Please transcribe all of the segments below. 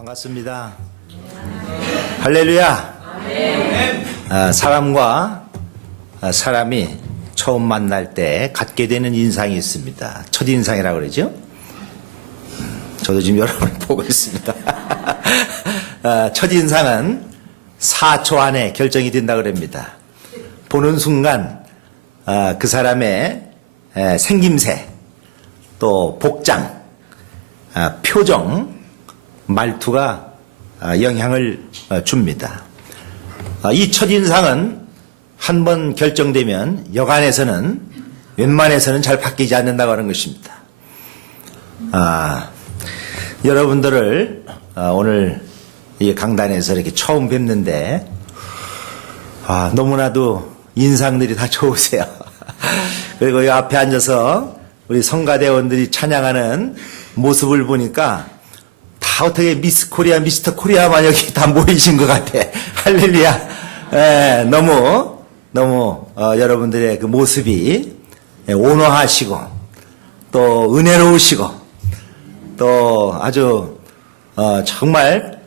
반갑습니다. 할렐루야. 사람과 사람이 처음 만날 때 갖게 되는 인상이 있습니다. 첫인상이라고 그러죠. 저도 지금 여러분을 보고 있습니다. 첫인상은 4초 안에 결정이 된다고 그럽니다. 보는 순간 그 사람의 생김새, 또 복장, 표정, 말투가 영향을 줍니다. 이 첫인상은 한번 결정되면 여간에서는 웬만해서는 잘 바뀌지 않는다고 하는 것입니다. 여러분들을 오늘 이 강단에서 이렇게 처음 뵙는데 너무나도 인상들이 다 좋으세요. 그리고 이 앞에 앉아서 우리 성가대원들이 찬양하는 모습을 보니까 다 어떻게 미스 코리아, 미스터 코리아만 여기 다 모이신 것 같아. 할렐루야. 너무 여러분들의 그 모습이 온화하시고 또 은혜로우시고 또 아주 정말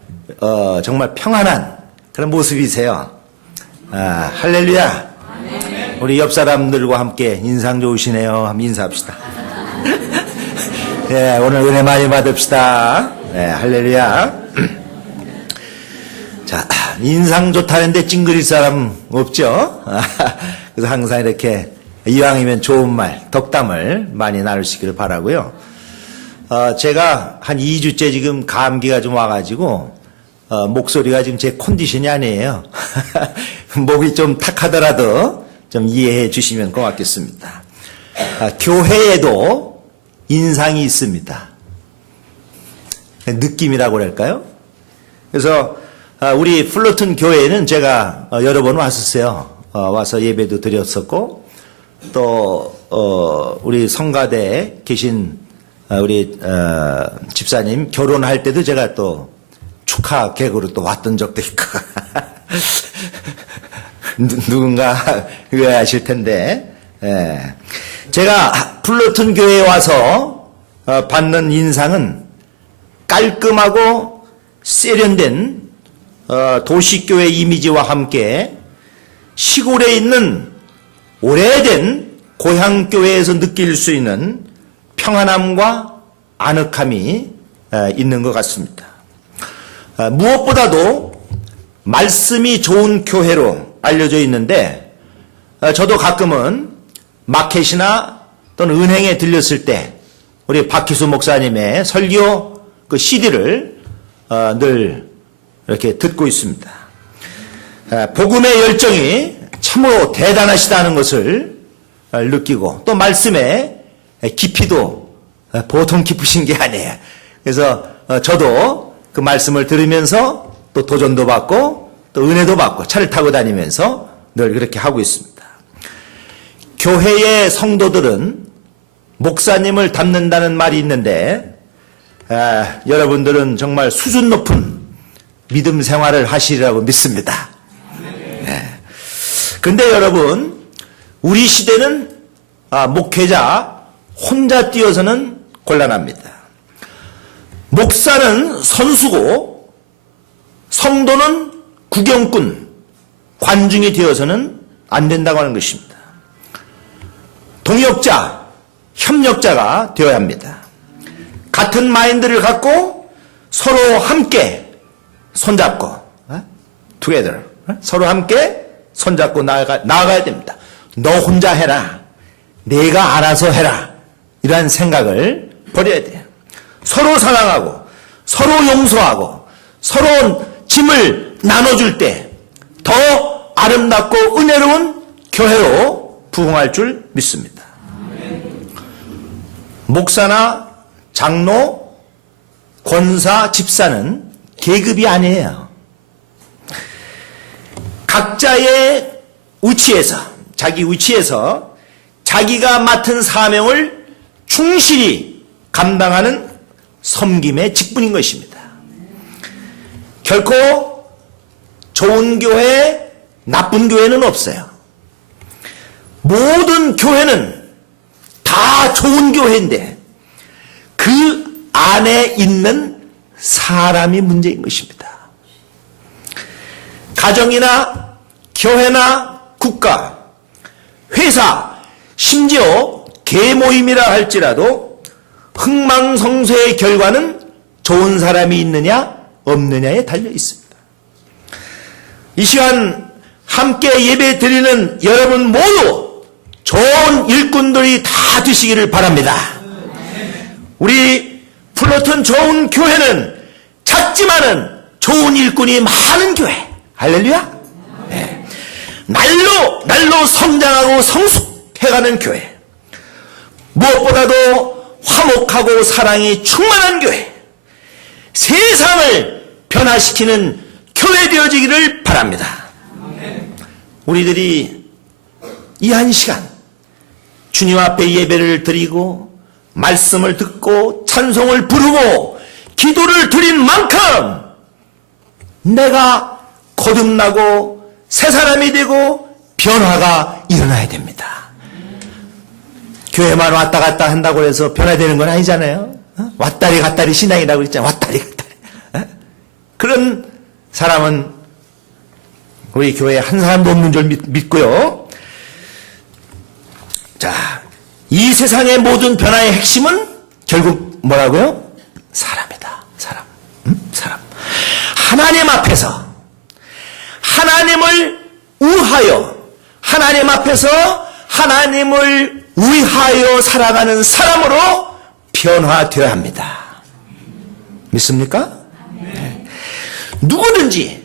평안한 그런 모습이세요. 할렐루야. 우리 옆 사람들과 함께 인상 좋으시네요. 한번 인사합시다. 네, 오늘 은혜 많이 받읍시다. 네, 할렐루야. 자, 인상 좋다는데 찡그릴 사람 없죠? 그래서 항상 이렇게 이왕이면 좋은 말, 덕담을 많이 나누시기를 바라고요. 제가 한 2주째 지금 감기가 좀 와가지고 목소리가 지금 제 컨디션이 아니에요. 목이 좀 탁하더라도 좀 이해해 주시면 고맙겠습니다. 교회에도 인상이 있습니다. 느낌이라고 할까요? 그래서 우리 플로튼 교회에는 제가 여러 번 왔었어요. 와서 예배도 드렸었고 또 우리 성가대에 계신 우리 집사님 결혼할 때도 제가 또 축하 객으로 또 왔던 적도 있고 누군가 의아하실 텐데 제가 플로튼 교회에 와서 받는 인상은 깔끔하고 세련된 도시교회 이미지와 함께 시골에 있는 오래된 고향교회에서 느낄 수 있는 평안함과 아늑함이 있는 것 같습니다. 무엇보다도 말씀이 좋은 교회로 알려져 있는데 저도 가끔은 마켓이나 또는 은행에 들렸을 때 우리 박희수 목사님의 설교 그 CD를 늘 이렇게 듣고 있습니다. 복음의 열정이 참으로 대단하시다는 것을 느끼고 또 말씀의 깊이도 보통 깊으신 게 아니에요. 그래서 저도 그 말씀을 들으면서 또 도전도 받고 또 은혜도 받고 차를 타고 다니면서 늘 그렇게 하고 있습니다. 교회의 성도들은 목사님을 닮는다는 말이 있는데 여러분들은 정말 수준 높은 믿음 생활을 하시리라고 믿습니다. 그런데 여러분 우리 시대는 목회자 혼자 뛰어서는 곤란합니다. 목사는 선수고 성도는 구경꾼, 관중이 되어서는 안 된다고 하는 것입니다. 동역자, 협력자가 되어야 합니다. 같은 마인드를 갖고 서로 함께 손잡고 together 서로 함께 손잡고 나아가야 됩니다. 너 혼자 해라. 내가 알아서 해라. 이러한 생각을 버려야 돼요. 서로 사랑하고 서로 용서하고 서로 짐을 나눠줄 때 더 아름답고 은혜로운 교회로 부흥할 줄 믿습니다. 목사나 장로, 권사, 집사는 계급이 아니에요. 각자의 위치에서 자기 위치에서 자기가 맡은 사명을 충실히 감당하는 섬김의 직분인 것입니다. 결코 좋은 교회, 나쁜 교회는 없어요. 모든 교회는 다 좋은 교회인데 그 안에 있는 사람이 문제인 것입니다. 가정이나 교회나 국가, 회사, 심지어 계모임이라 할지라도 흥망성쇠의 결과는 좋은 사람이 있느냐 없느냐에 달려 있습니다. 이 시간 함께 예배 드리는 여러분 모두 좋은 일꾼들이 다 되시기를 바랍니다. 우리 플러튼 좋은 교회는 작지만은 좋은 일꾼이 많은 교회. 할렐루야. 네. 날로 성장하고 성숙해가는 교회. 무엇보다도 화목하고 사랑이 충만한 교회. 세상을 변화시키는 교회 되어지기를 바랍니다. 우리들이 이 한 시간 주님 앞에 예배를 드리고 말씀을 듣고 찬송을 부르고 기도를 드린 만큼 내가 거듭나고 새 사람이 되고 변화가 일어나야 됩니다. 교회만 왔다 갔다 한다고 해서 변화되는 건 아니잖아요. 왔다리 갔다리 신앙이라고 그랬잖아요. 왔다리 갔다리. 그런 사람은 우리 교회에 한 사람도 없는 줄 믿고요. 자, 이 세상의 모든 변화의 핵심은 결국 뭐라고요? 사람이다. 사람. 사람. 하나님 앞에서 하나님을 우하여 하나님 앞에서 하나님을 위하여 살아가는 사람으로 변화되어야 합니다. 믿습니까? 네. 누구든지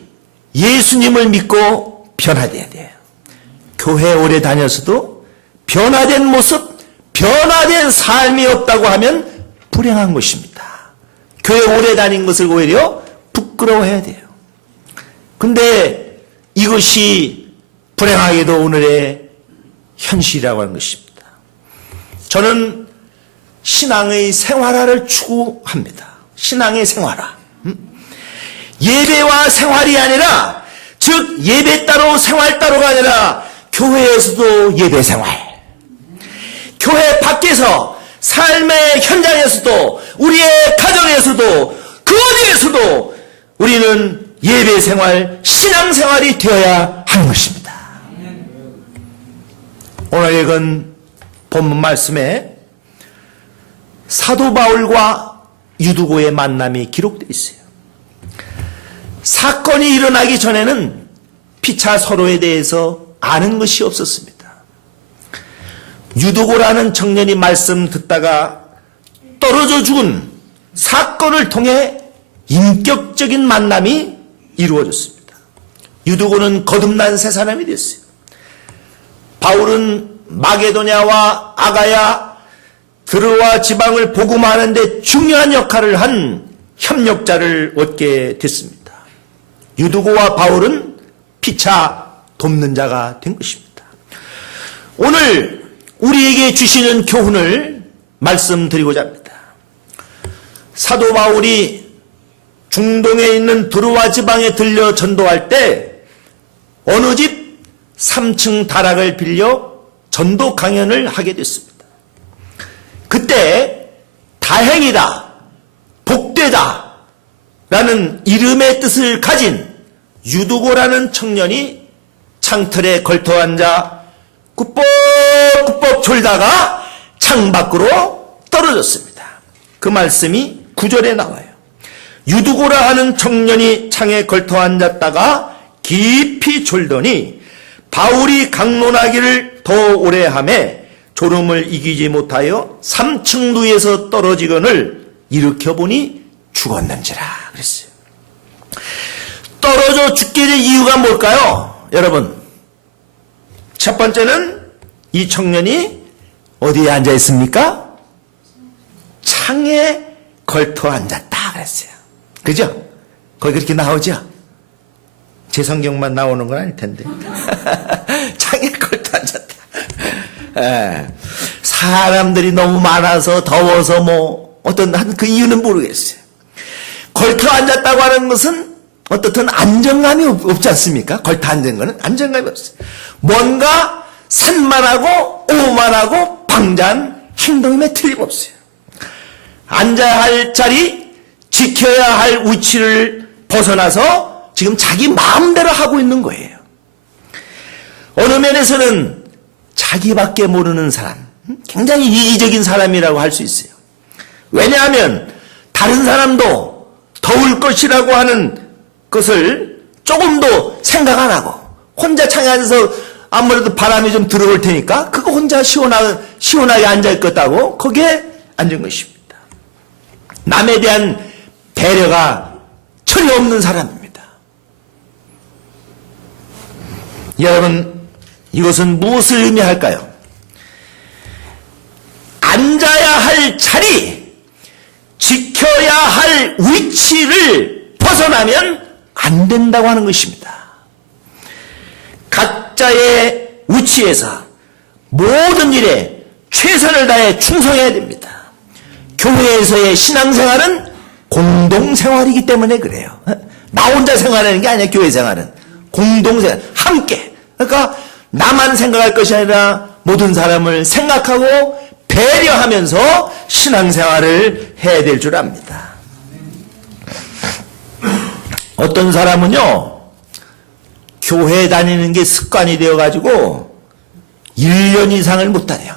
예수님을 믿고 변화되어야 돼요. 교회 오래 다녀서도 변화된 모습, 변화된 삶이 없다고 하면 불행한 것입니다. 교회 오래 다닌 것을 오히려 부끄러워해야 돼요. 근데 이것이 불행하게도 오늘의 현실이라고 하는 것입니다. 저는 신앙의 생활화를 추구합니다. 신앙의 생활화. 예배와 생활이 아니라, 즉 예배 따로 생활 따로가 아니라 교회에서도 예배 생활, 교회 밖에서 삶의 현장에서도 우리의 가정에서도 그 어디에서도 우리는 예배 생활, 신앙 생활이 되어야 하는 것입니다. 오늘 읽은 본문 말씀에 사도 바울과 유두고의 만남이 기록되어 있어요. 사건이 일어나기 전에는 피차 서로에 대해서 아는 것이 없었습니다. 유두고라는 청년이 말씀 듣다가 떨어져 죽은 사건을 통해 인격적인 만남이 이루어졌습니다. 유두고는 거듭난 새 사람이 됐어요. 바울은 마게도냐와 아가야, 드로아 지방을 복음하는 데 중요한 역할을 한 협력자를 얻게 됐습니다. 유두고와 바울은 피차 돕는 자가 된 것입니다. 오늘 우리에게 주시는 교훈을 말씀드리고자 합니다. 사도 바울이 중동에 있는 드로아 지방에 들려 전도할 때 어느 집 3층 다락을 빌려 전도 강연을 하게 됐습니다. 그때 다행이다, 복되다 라는 이름의 뜻을 가진 유두고라는 청년이 창틀에 걸터앉아 꾸뻑꾸뻑 졸다가 창밖으로 떨어졌습니다. 그 말씀이 9절에 나와요. 유두고라 하는 청년이 창에 걸터앉았다가 깊이 졸더니 바울이 강론하기를 더 오래 하매 졸음을 이기지 못하여 3층 누에서 떨어지거늘 일으켜보니 죽었는지라 그랬어요. 떨어져 죽게 된 이유가 뭘까요? 여러분, 첫 번째는 이 청년이 어디에 앉아 있습니까? 창에 걸터 앉았다 그랬어요. 그죠? 거기 그렇게 나오죠? 제 성경만 나오는 건 아닐 텐데. 창에 걸터 앉았다. 사람들이 너무 많아서 더워서 어떤 그 이유는 모르겠어요. 걸터 앉았다고 하는 것은 어떻든 안정감이 없지 않습니까? 걸터 앉은 거는 안정감이 없어요. 뭔가 산만하고 오만하고 방자한 행동임에 틀림없어요. 앉아야 할 자리, 지켜야 할 위치를 벗어나서 지금 자기 마음대로 하고 있는 거예요. 어느 면에서는 자기밖에 모르는 사람, 굉장히 이기적인 사람이라고 할 수 있어요. 왜냐하면 다른 사람도 더울 것이라고 하는 것을 조금도 생각 안 하고 혼자 창에 앉아서 아무래도 바람이 좀 들어올 테니까 그거 혼자 시원하게 앉아있겠다고 거기에 앉은 것입니다. 남에 대한 배려가 전혀 없는 사람입니다. 여러분, 이것은 무엇을 의미할까요? 앉아야 할 자리, 지켜야 할 위치를 벗어나면 안 된다고 하는 것입니다. 각자의 위치에서 모든 일에 최선을 다해 충성해야 됩니다. 교회에서의 신앙생활은 공동생활이기 때문에 그래요. 나 혼자 생활하는 게 아니야. 교회 생활은 공동생활, 함께. 그러니까 나만 생각할 것이 아니라 모든 사람을 생각하고 배려하면서 신앙생활을 해야 될 줄 압니다. 어떤 사람은요, 교회 다니는 게 습관이 되어가지고 1년 이상을 못 다녀.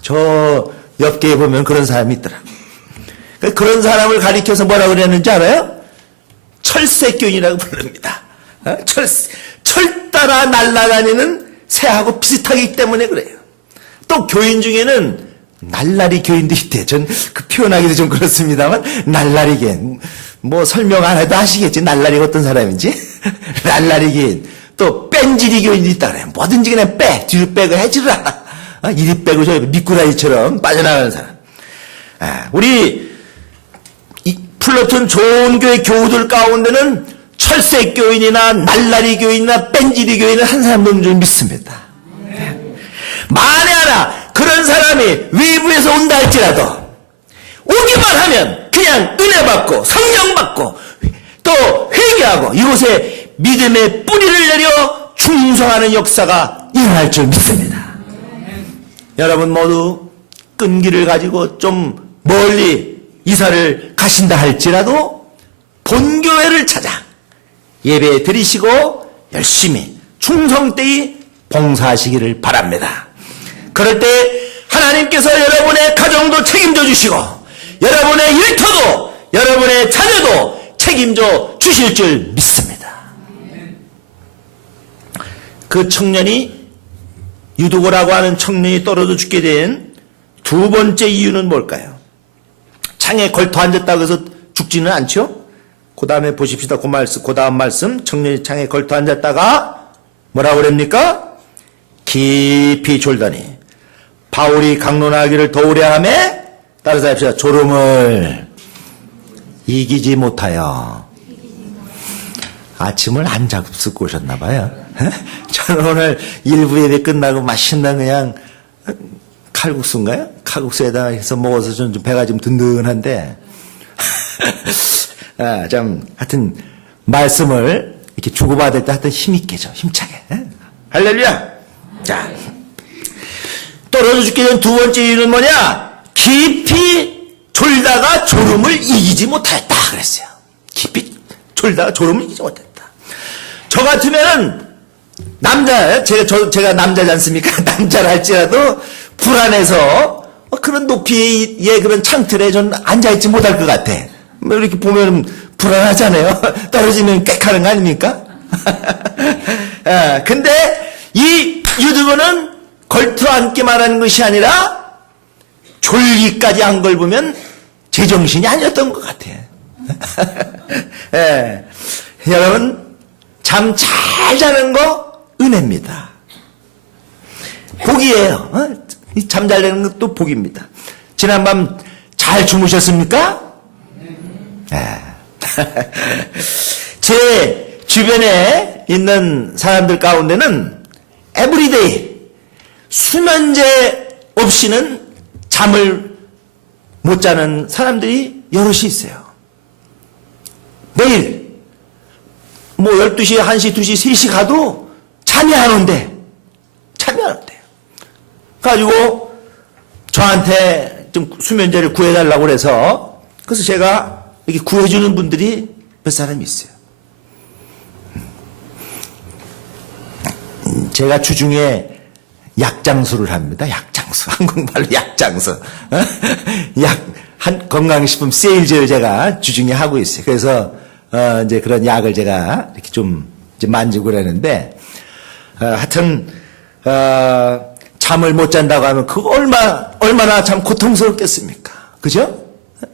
저 옆에 보면 그런 사람이 있더라. 그런 사람을 가리켜서 뭐라고 그랬는지 알아요? 철새교인이라고 부릅니다. 철 따라 날아다니는 새하고 비슷하기 때문에 그래요. 또 교인 중에는 날라리 교인도 있대. 전 그 표현하기도 좀 그렇습니다만, 날라리 교인. 뭐 설명 안 해도 아시겠지. 날라리가 어떤 사람인지. 날라리 교인. 또 뺀지리 교인도 있다 그래요. 뭐든지 그냥 뒤로 빼고 해지라. 이리 빼고 저 미꾸라지처럼 빠져나가는 사람. 우리 플러튼 좋은 교회 교우들 가운데는 철새 교인이나 날라리 교인이나 뺀지리 교인을 한 사람도 좀 믿습니다. 만에 하나 그런 사람이 외부에서 온다 할지라도 오기만 하면 그냥 은혜 받고 성령 받고 또 회개하고 이곳에 믿음의 뿌리를 내려 충성하는 역사가 일어날 줄 믿습니다. 여러분 모두 끈기를 가지고 좀 멀리 이사를 가신다 할지라도 본교회를 찾아 예배 드리시고 열심히 충성되이 봉사하시기를 바랍니다. 그럴 때 하나님께서 여러분의 가정도 책임져 주시고 여러분의 일터도 여러분의 자녀도 책임져 주실 줄 믿습니다. 그 청년이 유두고라고 하는 청년이 떨어져 죽게 된 두 번째 이유는 뭘까요? 창에 걸터 앉았다고 해서 죽지는 않죠? 그 다음에 보십시다. 그 다음 말씀. 청년이 창에 걸터 앉았다가 뭐라고 그럽니까? 깊이 졸더니 바울이 강론하기를 더우려 하며 따라서 합시다. 졸음을 이기지 못하여. 아침을 안 잡수고 오셨나 봐요. 저는 오늘 일부 예배 끝나고 맛있는 그냥 칼국수인가요? 칼국수에다 해서 먹어서 좀 배가 좀 든든한데 하여튼 말씀을 이렇게 주고받을 때 하여튼 힘있게죠. 힘차게. 할렐루야. 자, 떨어져 죽게 된 두 번째 이유는 뭐냐? 깊이 졸다가 졸음을 이기지 못하였다 그랬어요. 깊이 졸다가 졸음을 이기지 못했다. 저 같으면은 제가 남자지 않습니까? 남자라 할지라도 불안해서 그런 높이의 그런 창틀에 전 앉아있지 못할 것 같아. 이렇게 보면 불안하잖아요. 떨어지면 꽥하는 거 아닙니까? 근데 이 유두고는 걸터 앉기만 하는 것이 아니라 졸기까지 한 걸 보면 제정신이 아니었던 것 같아요. 여러분, 잠 잘 자는 거 은혜입니다. 복이에요. 잠 잘 자는 것도 복입니다. 지난밤 잘 주무셨습니까? 제 주변에 있는 사람들 가운데는 에브리데이 수면제 없이는 잠을 못 자는 사람들이 여럿이 있어요. 매일 12시, 1시, 2시, 3시 가도 잠이 안 온대요. 가지고 저한테 좀 수면제를 구해달라고 그래서 그래서 제가 이렇게 구해주는 분들이 몇 사람 있어요. 제가 주중에 약장수를 합니다. 약장수. 한국말로 약장수. 건강식품 세일즈를 제가 주중에 하고 있어요. 그래서, 이제 그런 약을 제가 이렇게 좀 이제 만지고 그러는데, 하여튼, 잠을 못 잔다고 하면 그거 얼마나 참 고통스럽겠습니까? 그죠?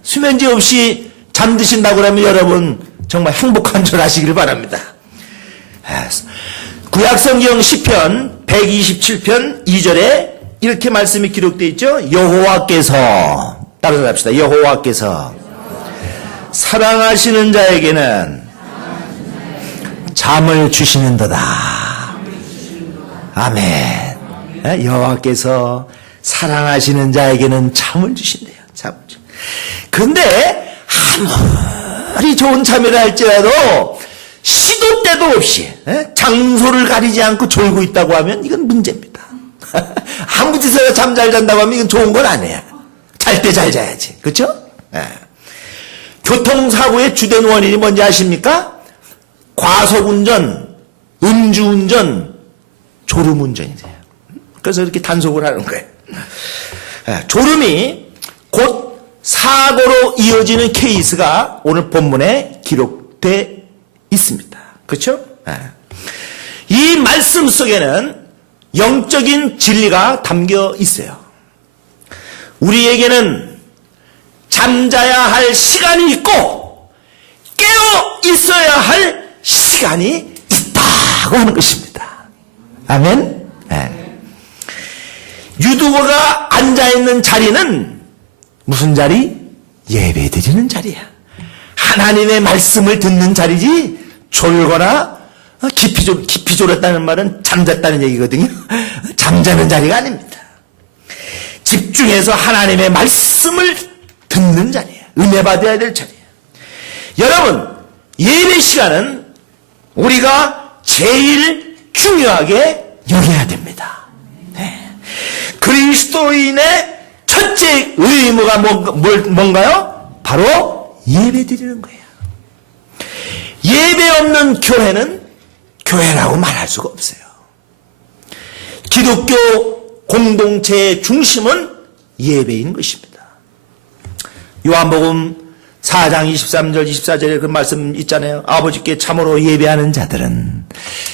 수면제 없이 잠드신다고 그러면 여러분 정말 행복한 줄 아시길 바랍니다. 구약성경 시편 127편 2절에 이렇게 말씀이 기록되어 있죠. 여호와께서, 따라서 합시다. 여호와께서 사랑하시는 자에게는 잠을 주시는도다. 아멘. 여호와께서 사랑하시는 자에게는 잠을 주신대요. 잠을 주. 그런데 아무리 좋은 잠이라 할지라도 시도 때도 없이 장소를 가리지 않고 졸고 있다고 하면 이건 문제입니다. 아무 데서나 잠 잘 잔다고 하면 이건 좋은 건 아니에요. 잘 때 잘 자야지. 그렇죠? 교통사고의 주된 원인이 뭔지 아십니까? 과속운전, 음주운전, 졸음운전이 돼요. 그래서 이렇게 단속을 하는 거예요. 졸음이 곧 사고로 이어지는 케이스가 오늘 본문에 기록돼 있습니다. 그렇죠? 이 말씀 속에는 영적인 진리가 담겨 있어요. 우리에게는 잠자야 할 시간이 있고 깨어 있어야 할 시간이 있다고 하는 것입니다. 아멘. 유두고가 앉아있는 자리는 무슨 자리? 예배드리는 자리야. 하나님의 말씀을 듣는 자리지 졸거나 깊이 졸았다는 말은 잠잤다는 얘기거든요. 잠자는 자리가 아닙니다. 집중해서 하나님의 말씀을 듣는 자리야. 은혜 받아야 될 자리야. 여러분, 예배 시간은 우리가 제일 중요하게 여겨야 됩니다. 그리스도인의 첫째 의무가 뭔가요? 바로 예배 드리는 거예요. 예배 없는 교회는 교회라고 말할 수가 없어요. 기독교 공동체의 중심은 예배인 것입니다. 요한복음 4장 23절 24절에 그 말씀 있잖아요. 아버지께 참으로 예배하는 자들은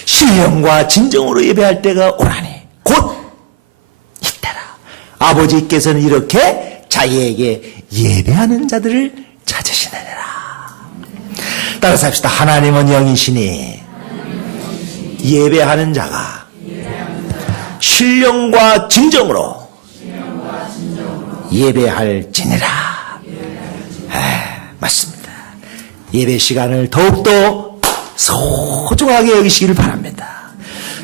신령과 진정으로 예배할 때가 오라니 곧 이때라. 아버지께서는 이렇게 자기에게 예배하는 자들을 찾으시느니라. 따라서 합시다. 하나님은 영이시니 예배하는 자가 신령과 진정으로 예배할지니라. 맞습니다. 예배 시간을 더욱더 소중하게 여기시기를 바랍니다.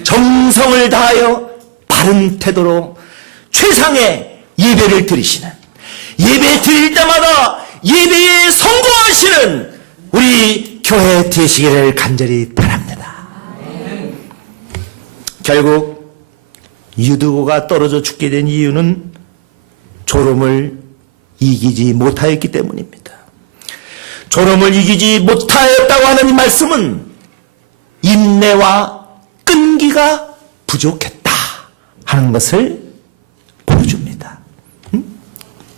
정성을 다하여 바른 태도로 최상의 예배를 드리시는, 예배 드릴 때마다 예배에 성공하시는 우리 교회 되시기를 간절히 바랍니다. 결국 유두고가 떨어져 죽게 된 이유는 졸음을 이기지 못하였기 때문입니다. 졸음을 이기지 못하였다고 하는 이 말씀은 인내와 끈기가 부족했다 하는 것을 보여줍니다.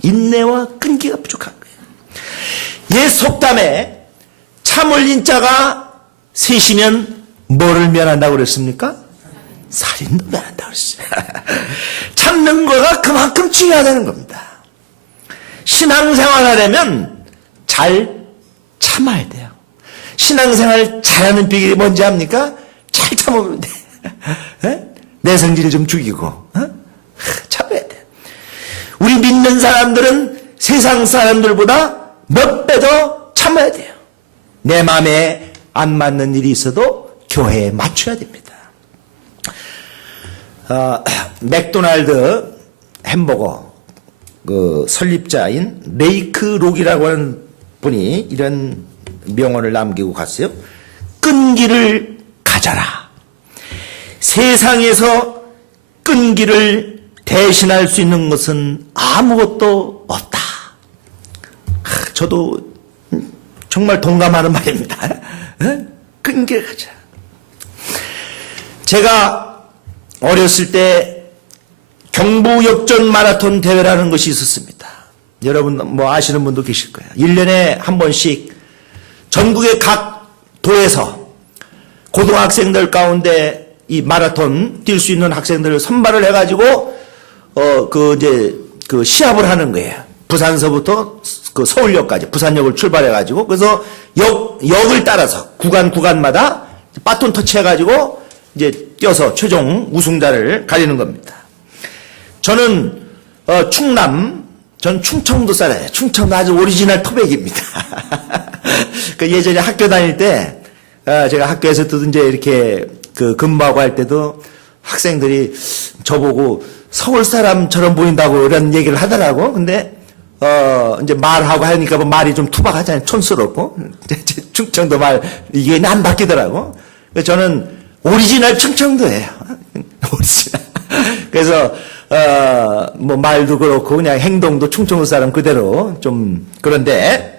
인내와 끈기가 부족한 거예요. 옛 속담에 참을 인자가 셋이면 뭐를 면한다고 그랬습니까? 살인도 면한다고 그랬어요. 참는 거가 그만큼 중요하다는 겁니다. 신앙생활 하려면 잘 참아야 돼요. 신앙생활 잘하는 비결이 뭔지 압니까? 잘 참으면 돼. 내 성질을 좀 죽이고 참아야 돼. 우리 믿는 사람들은 세상 사람들보다 몇 배 더 참아야 돼요. 내 마음에 안 맞는 일이 있어도 교회에 맞춰야 됩니다. 맥도날드 햄버거 그 설립자인 레이크 록이라고 하는 분이 이런 명언을 남기고 갔어요. 끈기를 가져라. 세상에서 끈기를 대신할 수 있는 것은 아무것도 없다. 저도 정말 동감하는 말입니다. 끈기를 가져. 제가 어렸을 때 경부 역전 마라톤 대회라는 것이 있었습니다. 여러분 뭐 아시는 분도 계실 거예요. 1년에 한 번씩 전국의 각 도에서 고등학생들 가운데 이 마라톤 뛸 수 있는 학생들을 선발을 해가지고 그 시합을 하는 거예요. 부산서부터 그 서울역까지 부산역을 출발해가지고 그래서 역을 따라서 구간마다 바톤 터치해가지고 이제 뛰어서 최종 우승자를 가리는 겁니다. 저는 전 충청도 살아요. 충청도 아주 오리지널 토백입니다. 그 예전에 학교 다닐 때 제가 학교에서도 이제 이렇게 그 근무하고 할 때도 학생들이 저보고 서울 사람처럼 보인다고 이런 얘기를 하더라고. 근데 이제 말하고 하니까 뭐 말이 좀 투박하잖아요. 촌스럽고. 충청도 말 이게 안 바뀌더라고. 그래서 저는 오리지널 충청도예요. 오리지널. 그래서 뭐 말도 그렇고 그냥 행동도 충청도 사람 그대로 좀 그런데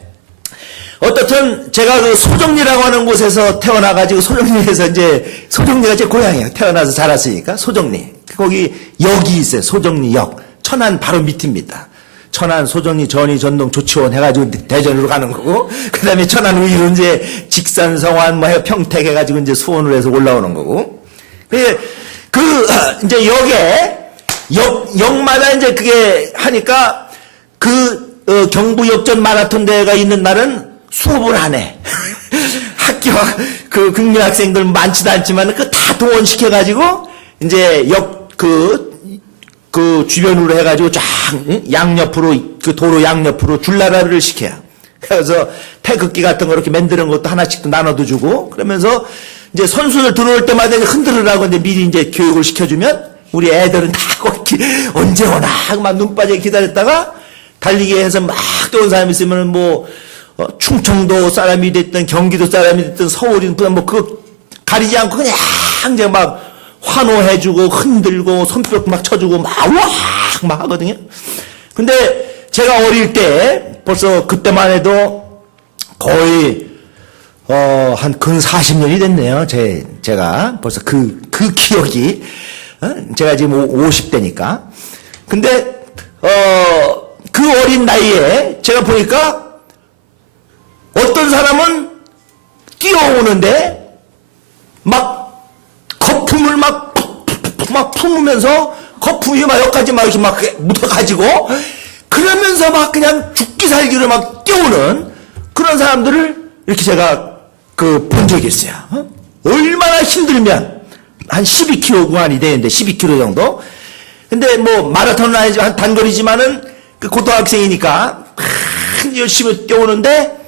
어떻든 제가 그 소정리라고 하는 곳에서 태어나가지고 소정리에서 이제 소정리가 제 고향이에요. 태어나서 자랐으니까 소정리. 거기 역이 있어요. 소정리역. 천안 바로 밑입니다. 천안, 소정리, 전이, 전동, 조치원 해가지고 대전으로 가는 거고, 그 다음에 천안 위로 이제 직산, 성환, 뭐 평택 해가지고 이제 수원으로 해서 올라오는 거고. 이제 역마다 이제 그게 하니까 경부 역전 마라톤 대회가 있는 날은 수업을 안 해. 학교, 국민 학생들 많지도 않지만 다 동원시켜가지고, 이제 주변으로 해가지고 쫙, 양옆으로, 도로 양옆으로 줄나라를 시켜요. 그래서 태극기 같은 거 이렇게 만드는 것도 하나씩 나눠도 주고, 그러면서 이제 선수들 들어올 때마다 흔들으라고 이제 미리 이제 교육을 시켜주면, 우리 애들은 다 언제 오나 하고 막 눈 빠지게 기다렸다가, 달리기 해서 막 뛰어온 사람이 있으면 충청도 사람이 됐든 경기도 사람이 됐든 서울이든 뭐 그거 가리지 않고 그냥 이제 막 환호해주고 흔들고 손뼉 막 쳐주고 막 하거든요. 근데 제가 어릴 때 벌써 그때만 해도 거의 한 근 40년이 됐네요. 제가 벌써 그 기억이 제가 지금 50대니까. 근데 그 어린 나이에 제가 보니까 어떤 사람은 뛰어오는데 막 거품을 막 품으면서 거품이 막 여기까지 막 이렇게 막 묻어가지고 그러면서 막 그냥 죽기 살기로 막 뛰어오는 그런 사람들을 이렇게 제가 본 적이 있어요. 얼마나 힘들면 한 12km 구간이 되는데 12km 정도. 근데 뭐 마라톤은 아니지만 단거리지만은 그 고등학생이니까 열심히 뛰어오는데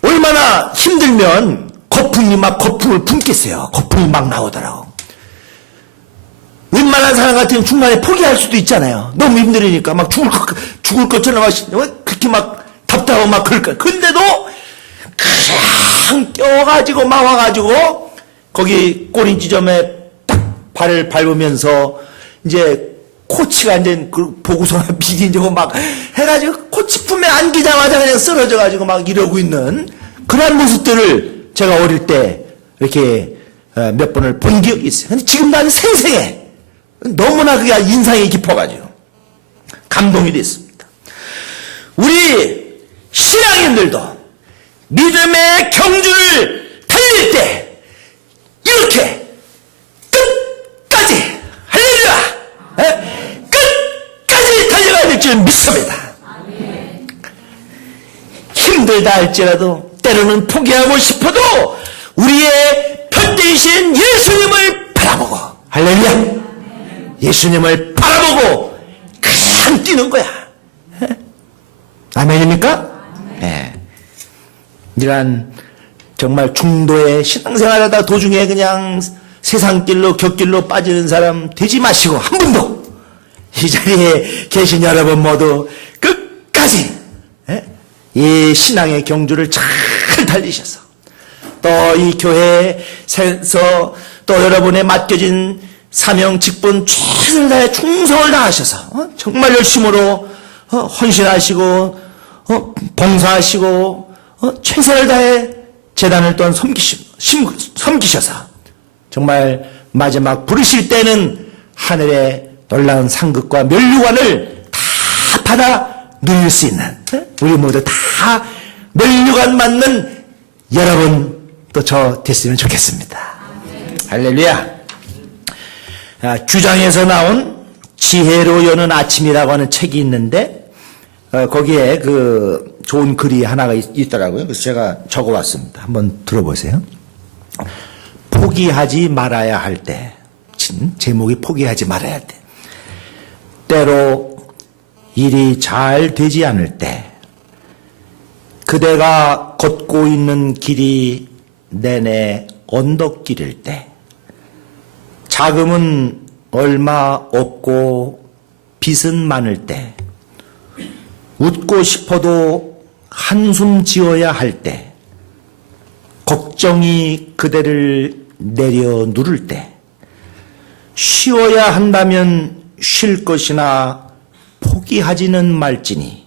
얼마나 힘들면 거품을 품겠어요. 거품이 막 나오더라고. 웬만한 사람 같으면 중간에 포기할 수도 있잖아요. 너무 힘들으니까 막 죽을 것처럼 막 그렇게 막 답답하고 막 그럴까. 근데도 그냥 뛰어가지고 막 와가지고 거기 꼬리 지점에 딱 발을 밟으면서 이제 코치가 이제 보고서나 미리 저거 막 해가지고 코치 품에 안기자마자 그냥 쓰러져가지고 막 이러고 있는 그런 모습들을 제가 어릴 때 이렇게 몇 번을 본 기억이 있어요. 근데 지금 나는 생생해. 너무나 그게 인상이 깊어가지고 감동이 됐습니다. 우리 신앙인들도 믿음의 경주를 달릴 때 이렇게 끝까지 할렐루야! 끝까지 달려가야 될 줄 믿습니다. 힘들다 할지라도 때로는 포기하고 싶어도 우리의 편대이신 예수님을 바라보고 할렐루야! 예수님을 바라보고 그냥 뛰는 거야. 아멘입니까? 네. 이러한 정말 중도의 신앙생활하다 도중에 그냥 세상길로 곁길로 빠지는 사람 되지 마시고 한 분도 이 자리에 계신 여러분 모두 끝까지 이 신앙의 경주를 잘 달리셔서 또 이 교회에서 또 여러분의 맡겨진 사명 직분 최선을 다해 충성을 다하셔서 정말 열심으로 헌신하시고 봉사하시고 최선을 다해 재단을 또한 섬기셔서 정말 마지막 부르실 때는 하늘의 놀라운 상급과 면류관을 다 받아 누릴 수 있는 우리 모두 다 면류관 맞는 여러분 또 저 됐으면 좋겠습니다. 할렐루야. 규장에서 나온 지혜로 여는 아침이라고 하는 책이 있는데 거기에 그 좋은 글이 하나가 있더라고요. 그래서 제가 적어왔습니다. 한번 들어보세요. 포기하지 말아야 할 때, 제목이 포기하지 말아야 할 때, 때로 일이 잘 되지 않을 때, 그대가 걷고 있는 길이 내내 언덕길일 때, 자금은 얼마 없고 빚은 많을 때, 웃고 싶어도 한숨 지어야 할 때, 걱정이 그대를 내려 누를 때, 쉬어야 한다면 쉴 것이나 포기하지는 말지니,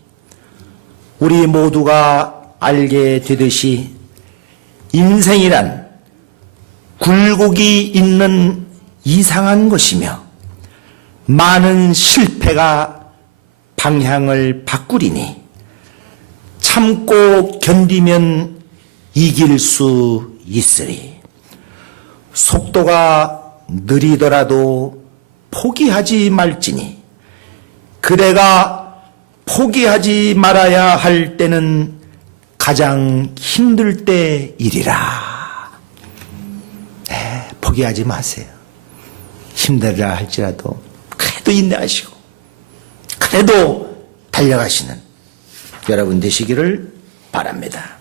우리 모두가 알게 되듯이 인생이란 굴곡이 있는 이상한 것이며 많은 실패가 방향을 바꾸리니 참고 견디면 이길 수 있으리. 속도가 느리더라도 포기하지 말지니 그대가 포기하지 말아야 할 때는 가장 힘들 때이리라. 네, 포기하지 마세요. 힘들라 할지라도 그래도 인내하시고 그래도 달려가시는 여러분 되시기를 바랍니다.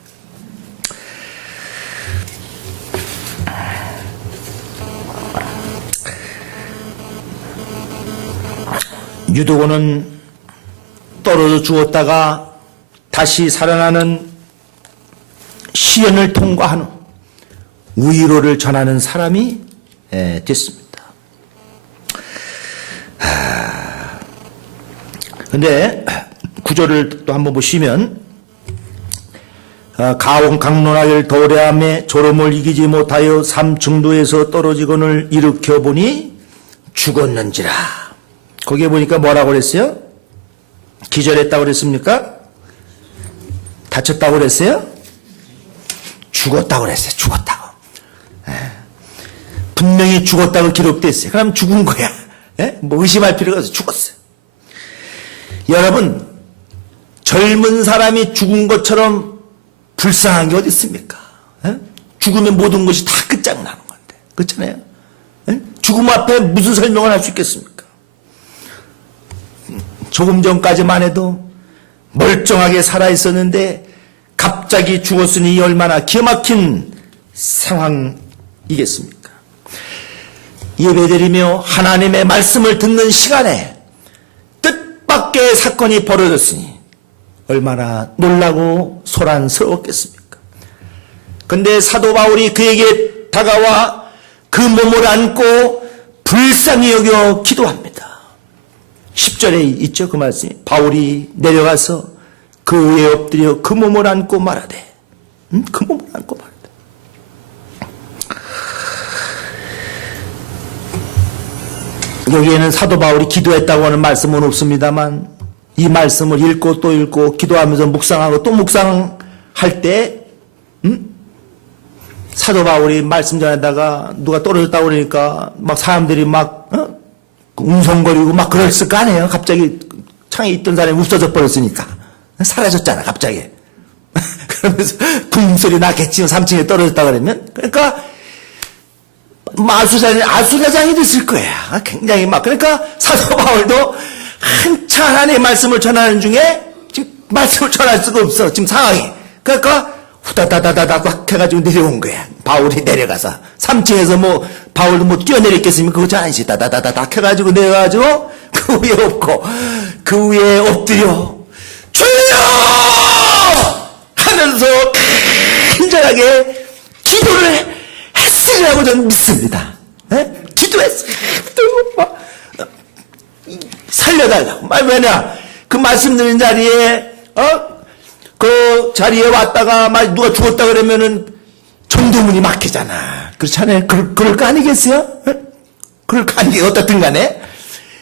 유도고는 떨어져 죽었다가 다시 살아나는 시련을 통과한 후 위로를 전하는 사람이 됐습니다. 근데 구절을 또 한번 보시면 가온 강론하길 도래함에 졸음을 이기지 못하여 삼층도에서 떨어지거늘 일으켜 보니 죽었는지라. 거기에 보니까 뭐라고 그랬어요? 기절했다고 그랬습니까? 다쳤다고 그랬어요? 죽었다고 그랬어요. 죽었다고. 분명히 죽었다고 기록됐어요. 그럼 죽은 거야. 뭐 의심할 필요가 없어요. 죽었어요. 여러분, 젊은 사람이 죽은 것처럼 불쌍한 게 어디 있습니까? 죽으면 모든 것이 다 끝장나는 건데. 그렇잖아요? 죽음 앞에 무슨 설명을 할 수 있겠습니까? 조금 전까지만 해도 멀쩡하게 살아있었는데 갑자기 죽었으니 얼마나 기막힌 상황이겠습니까? 예배드리며 하나님의 말씀을 듣는 시간에 뜻밖의 사건이 벌어졌으니 얼마나 놀라고 소란스러웠겠습니까? 근데 사도 바울이 그에게 다가와 그 몸을 안고 불쌍히 여겨 기도합니다. 10절에 있죠, 그 말씀이. 바울이 내려가서 그 위에 엎드려 그 몸을 안고 말하되, 그 몸을 안고 말하되. 여기에는 사도 바울이 기도했다고 하는 말씀은 없습니다만 이 말씀을 읽고 또 읽고 기도하면서 묵상하고 또 묵상할 때 사도 바울이 말씀 전에다가 누가 떨어졌다고 그러니까 막 사람들이 막 웅성거리고 막 그랬을 거 아니에요. 갑자기 창에 있던 사람이 없어져 버렸으니까 사라졌잖아 갑자기. 그러면서 쿵소리 나겠지. 3층에 떨어졌다 그러면. 그러니까 아수라장이 됐을 거야. 굉장히 막. 그러니까 사도 바울도 한참 하나님의 말씀을 전하는 중에 지금 말씀을 전할 수가 없어. 지금 상황이. 그러니까 후다다다다닥 해가지고 내려온 거야. 바울이 내려가서 3층에서 뭐 바울도 뭐 뛰어내렸겠습니까? 그거 아니지. 다다다다닥 해가지고 내려가지고 그 위에 엎고 그 위에 엎드려 주여 하면서 간절하게 기도를 했으리라고 저는 믿습니다. 기도했어요. 살려달라고. 왜냐? 그 말씀 드린 자리에, 그 자리에 왔다가 막 누가 죽었다 그러면은 전도문이 막히잖아. 그렇잖아요. 그럴 거 아니겠어요? 그럴 거 아니겠어요? 어떻든 간에.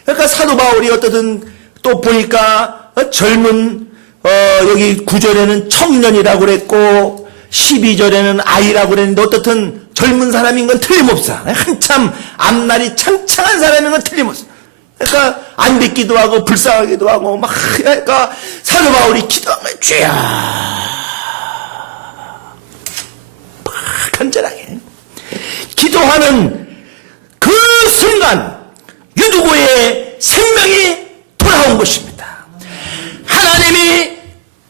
그러니까 사도 바울이 어떻든 또 보니까 젊은 여기 9절에는 청년이라고 그랬고 12절에는 아이라고 그랬는데 어떻든 젊은 사람인 건 틀림없어. 한참 앞날이 창창한 사람인 건 틀림없어. 그러니까 안 뵙기도 하고 불쌍하기도 하고 막 그러니까 사도 바울이 기도하면 죄야 막 간절하게 기도하는 그 순간 유두고의 생명이 돌아온 것입니다. 하나님이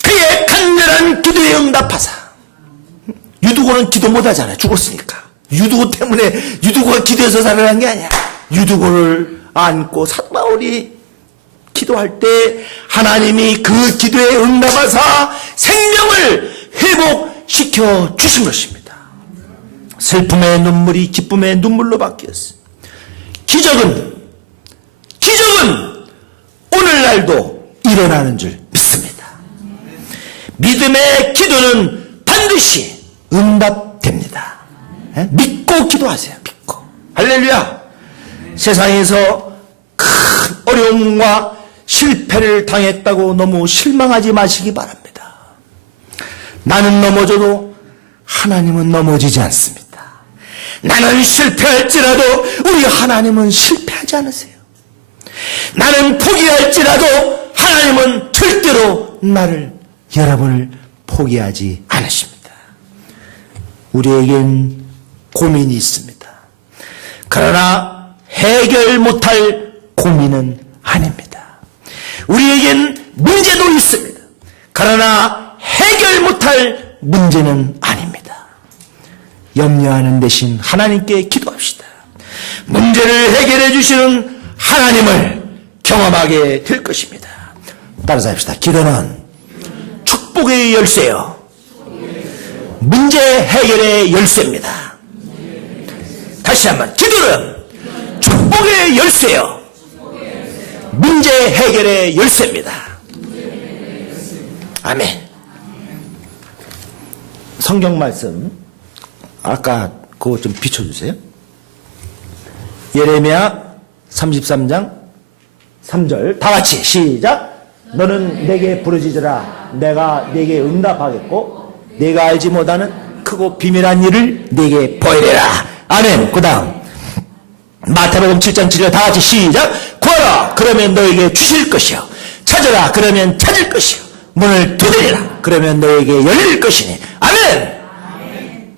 그의 간절한 기도에 응답하사 유두고는 기도 못하잖아요. 죽었으니까. 유두고 때문에 유두고가 기도해서 살아난 게 아니야. 유두고를 안고 사도 바울이 기도할 때 하나님이 그 기도에 응답하사 생명을 회복시켜 주신 것입니다. 슬픔의 눈물이 기쁨의 눈물로 바뀌었어요. 기적은 오늘날도 일어나는 줄 믿습니다. 믿음의 기도는 반드시 응답됩니다. 믿고 기도하세요. 믿고. 할렐루야. 세상에서 큰 어려움과 실패를 당했다고 너무 실망하지 마시기 바랍니다. 나는 넘어져도 하나님은 넘어지지 않습니다. 나는 실패할지라도 우리 하나님은 실패하지 않으세요. 나는 포기할지라도 하나님은 절대로 여러분을 포기하지 않으십니다. 우리에겐 고민이 있습니다. 그러나 해결 못할 고민은 아닙니다. 우리에겐 문제도 있습니다. 그러나 해결 못할 문제는 아닙니다. 염려하는 대신 하나님께 기도합시다. 문제를 해결해 주시는 하나님을 경험하게 될 것입니다. 따라서 합시다. 기도는 축복의 열쇠요. 문제 해결의 열쇠입니다. 다시 한번. 기도는 축복의 열쇠요. 문제 해결의 열쇠입니다. 아멘. 성경 말씀 아까 그거 좀 비춰주세요. 예레미야 33장 3절 다 같이 시작. 너는 내게 부르짖으라. 내가 내게 응답하겠고 내가 알지 못하는 크고 비밀한 일을 내게 보이리라. 아멘. 그 다음 마태복음 7장 7절 다 같이 시작. 구하라. 그러면 너에게 주실 것이요. 찾으라. 그러면 찾을 것이요. 문을 두드리라. 그러면 너에게 열릴 것이니. 아멘.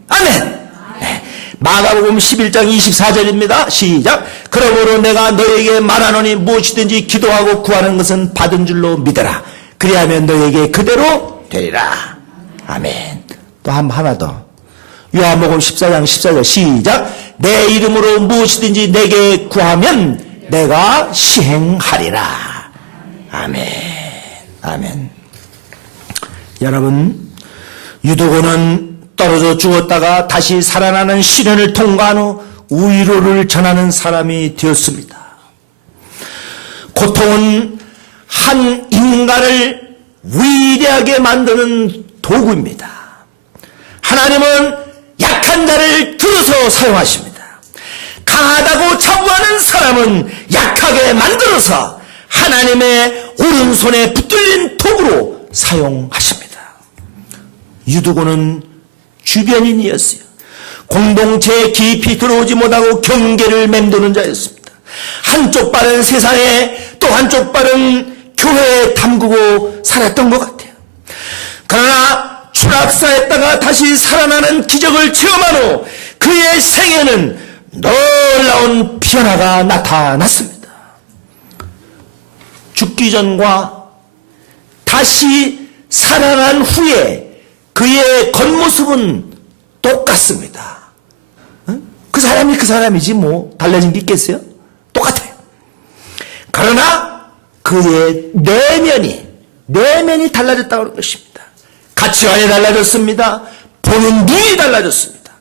아멘. 네. 마가복음 11장 24절입니다. 시작. 그러므로 내가 너에게 말하노니 무엇이든지 기도하고 구하는 것은 받은 줄로 믿어라. 그리하면 너에게 그대로 되리라. 아멘. 또 하나 더. 요한복음 14장 14절 시작. 내 이름으로 무엇이든지 내게 구하면 내가 시행하리라. 아멘. 아멘. 여러분, 유도고는 떨어져 죽었다가 다시 살아나는 시련을 통과한 후 위로를 전하는 사람이 되었습니다. 고통은 한 인간을 위대하게 만드는 도구입니다. 하나님은 약한 자를 들어서 사용하십니다. 강하다고 자부하는 사람은 약하게 만들어서 하나님의 오른손에 붙들린 도구로 사용하십니다. 유두고는 주변인이었어요. 공동체에 깊이 들어오지 못하고 경계를 맴도는 자였습니다. 한쪽 발은 세상에 또 한쪽 발은 교회에 담그고 살았던 것 같아요. 그러나 추락사했다가 다시 살아나는 기적을 체험한 후 그의 생애는 놀라운 변화가 나타났습니다. 죽기 전과 다시 살아난 후에 그의 겉모습은 똑같습니다. 그 사람이 그 사람이지 뭐 달라진 게 있겠어요? 똑같아요. 그러나 그의 내면이 달라졌다고 하는 것입니다. 가치관이 달라졌습니다. 보는 눈이 달라졌습니다.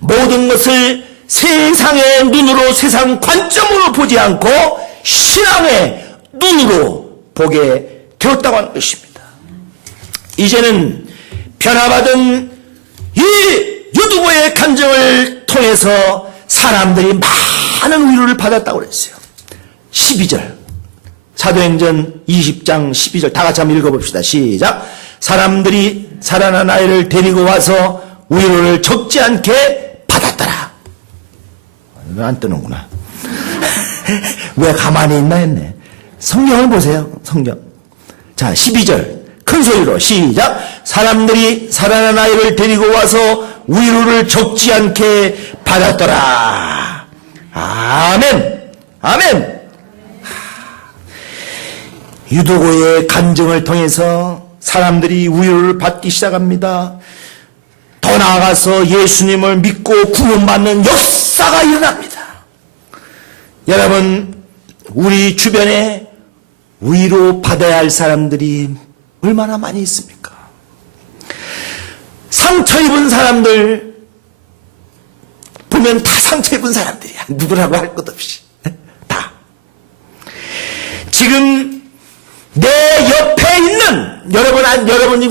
모든 것을 세상의 눈으로 세상 관점으로 보지 않고 신앙의 눈으로 보게 되었다고 하는 것입니다. 이제는 변화받은 이 유두고의 간증을 통해서 사람들이 많은 위로를 받았다고 그랬어요. 12절 사도행전 20장 12절 다 같이 한번 읽어봅시다. 시작. 사람들이 살아난 아이를 데리고 와서 위로를 적지 않게 받았더라. 왜 안 뜨는구나. 왜 가만히 있나 했네. 성경을 보세요. 성경. 자, 12절 큰 소리로 시작. 사람들이 살아난 아이를 데리고 와서 위로를 적지 않게 받았더라. 아멘. 아멘. 유두고의 간증을 통해서 사람들이 위로를 받기 시작합니다. 더 나아가서 예수님을 믿고 구원받는 역사가 일어납니다. 여러분, 우리 주변에 위로 받아야 할 사람들이 얼마나 많이 있습니까? 상처 입은 사람들 보면 다 상처 입은 사람들이야. 누구라고 할 것 없이 다. 지금 내 옆에 있는 여러분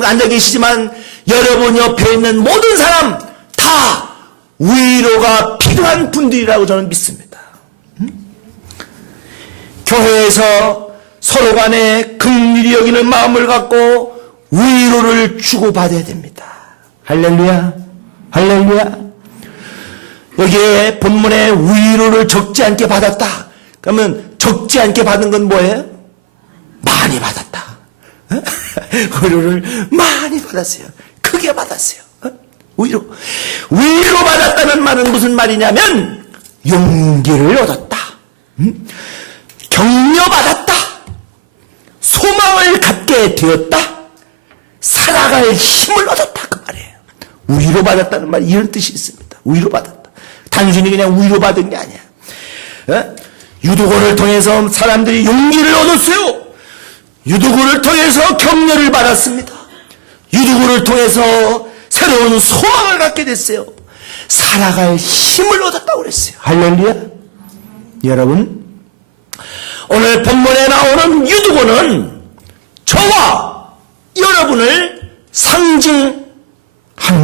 앉아 계시지만 여러분 옆에 있는 모든 사람 다 위로가 필요한 분들이라고 저는 믿습니다. 교회에서 서로 간에 긍휼히 여기는 마음을 갖고 위로를 주고받아야 됩니다. 할렐루야. 할렐루야. 여기에 본문에 위로를 적지 않게 받았다. 그러면 적지 않게 받은 건 뭐예요? 많이 받았다. 위로를 많이 받았어요. 크게 받았어요. 위로 받았다는 말은 무슨 말이냐면 용기를 얻었다. 격려받았다. 소망을 갖게 되었다. 살아갈 힘을 얻었다. 그 말이에요. 위로받았다는 말이 이런 뜻이 있습니다. 위로받았다. 단순히 그냥 위로받은 게 아니야. 유두고를 통해서 사람들이 용기를 얻었어요. 유두고를 통해서 격려를 받았습니다. 유두고를 통해서 새로운 소망을 갖게 됐어요. 살아갈 힘을 얻었다고 그랬어요. 할렐루야. 여러분, 오늘 본문에 나오는 유두고는 저와 여러분을 상징하는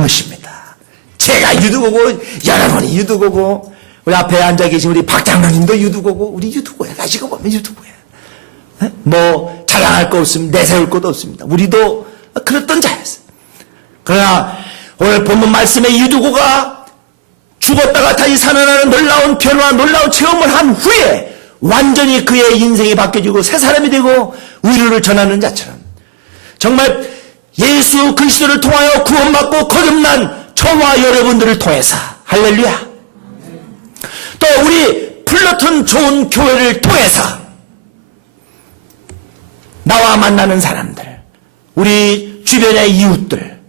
것입니다. 제가 유두고고 여러분이 유두고고 우리 앞에 앉아 계신 우리 박장로님도 유두고고 우리 유두고야. 가지고 보면 유두고야. 뭐 자랑할 거 없습니다. 내세울 것도 없습니다. 우리도 그랬던 자였어요. 그러나 오늘 본문 말씀에 유두고가 죽었다가 다시 살아나는 놀라운 변화, 놀라운 체험을 한 후에 완전히 그의 인생이 바뀌어지고 새 사람이 되고 위로를 전하는 자처럼 정말 예수 그리스도를 통하여 구원받고 거듭난 저와 여러분들을 통해서 할렐루야. 또 우리 플러튼 좋은 교회를 통해서 나와 만나는 사람들, 우리 주변의 이웃들,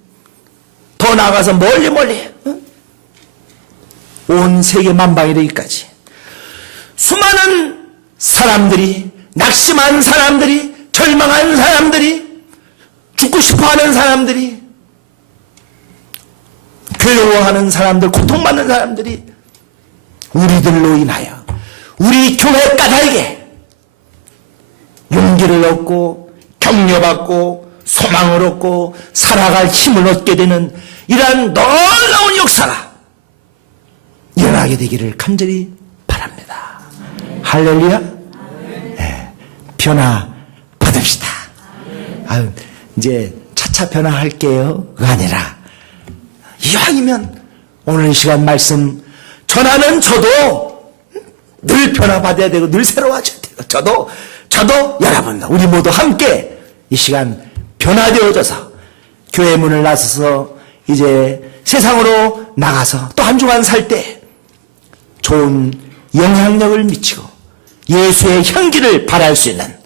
더 나아가서 멀리 온 세계 만방에 되기까지 수많은 사람들이, 낙심한 사람들이, 절망한 사람들이, 죽고 싶어하는 사람들이, 괴로워하는 사람들, 고통받는 사람들이 우리들로 인하여 우리 교회 까닭에 용기를 얻고 격려받고 소망을 얻고 살아갈 힘을 얻게 되는 이러한 놀라운 역사가 일어나게 되기를 간절히 바랍니다. 할렐루야. 네, 변화 받읍시다. 아유, 이제 차차 변화할게요가 아니라 이왕이면 오늘 이 시간 말씀 전하는 저도 늘 변화받아야 되고 늘 새로워져야 돼요. 저도 여러분도 우리 모두 함께 이 시간 변화되어져서 교회 문을 나서서 이제 세상으로 나가서 또 한 주간 살 때 좋은 영향력을 미치고 예수의 향기를 발할 수 있는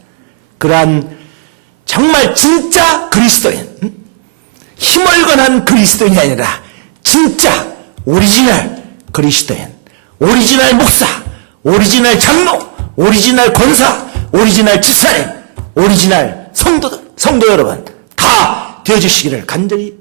그러한 정말 진짜 그리스도인, 힘얼건한 그리스도인이 아니라 진짜 오리지널 그리스도인, 오리지널 목사, 오리지널 장로, 오리지널 권사, 오리지널 집사님, 오리지널 성도 여러분 다 되어주시기를 간절히